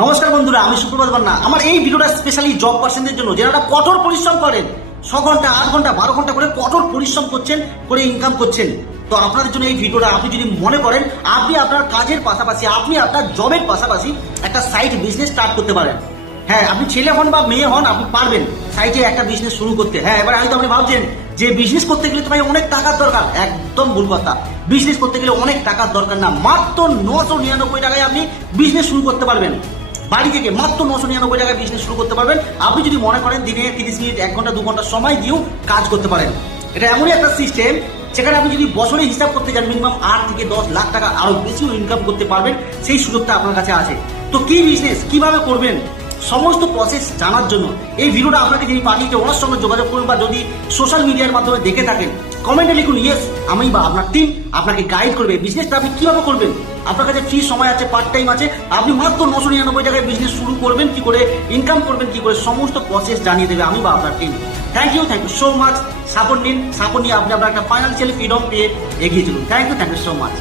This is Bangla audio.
নমস্কার বন্ধুরা, আমি সুপ্রভাত বান্না। আমার এই ভিডিওটা স্পেশালি জব পার্সনদের জন্য, যারা কঠোর পরিশ্রম করেন, 6 ঘন্টা 8 ঘন্টা 12 ঘন্টা করে কঠোর পরিশ্রম করছেন, করে ইনকাম করছেন। তো আপনাদের জন্য এই ভিডিওটা। আপনি যদি মনে করেন আপনি আপনার কাজের পাশাপাশি, আপনি আপনার জবের পাশাপাশি একটা সাইড বিজনেস স্টার্ট করতে পারেন। হ্যাঁ, আপনি ছেলে হন বা মেয়ে হন, আপনি পারবেন সাইডে একটা বিজনেস শুরু করতে। হ্যাঁ, এবার হয়তো আপনি ভাবছেন যে বিজনেস করতে গেলে তো ভাই অনেক টাকার দরকার। একদম ভুল কথা। বিজনেস করতে গেলে অনেক টাকার দরকার না। মাত্র 999 টাকায় আপনি বিজনেস শুরু করতে পারবেন। বাড়ি থেকে মাত্র 999 টাকায় বিজনেস শুরু করতে পারবেন। আপনি যদি মনে করেন দিনে 30 মিনিট 1 ঘন্টা 2 ঘন্টা সময় দিয়েও কাজ করতে পারেন। এটা এমনই একটা সিস্টেম সেখানে আপনি যদি বছরে হিসাব করতে যান, মিনিমাম 8 থেকে 10 লাখ টাকা আরো বেশিও ইনকাম করতে পারবেন। সেই সুযোগটা আপনার কাছে আছে। তো কি বিজনেস কিভাবে করবেন, সমস্ত প্রসেস জানার জন্য এই ভিডিওটা আপনাকে যিনি পাঠিয়েছে ওনার সঙ্গে যোগাযোগ করুন, বা যদি সোশ্যাল মিডিয়ার মাধ্যমে দেখে থাকেন কমেন্টে লিখুন ইয়েস, আমি বা আপনার টিম আপনাকে গাইড করবে বিজনেসটা আপনি কিভাবে করবেন। আপনার কাছে ফ্রি সময় আছে, পার্ট টাইম আছে, আপনি মাত্র 999 টাকায় বিজনেস শুরু করবেন কি করে, ইনকাম করবেন কি করে, সমস্ত প্রসেস জানিয়ে দেবে আমি বা আপনার team. Thank you so much. Support নিয়ে আপনি আপনার একটা ফাইন্যান্সিয়ালি ফ্রিডম পেয়ে এগিয়ে চলুন। Thank you so much.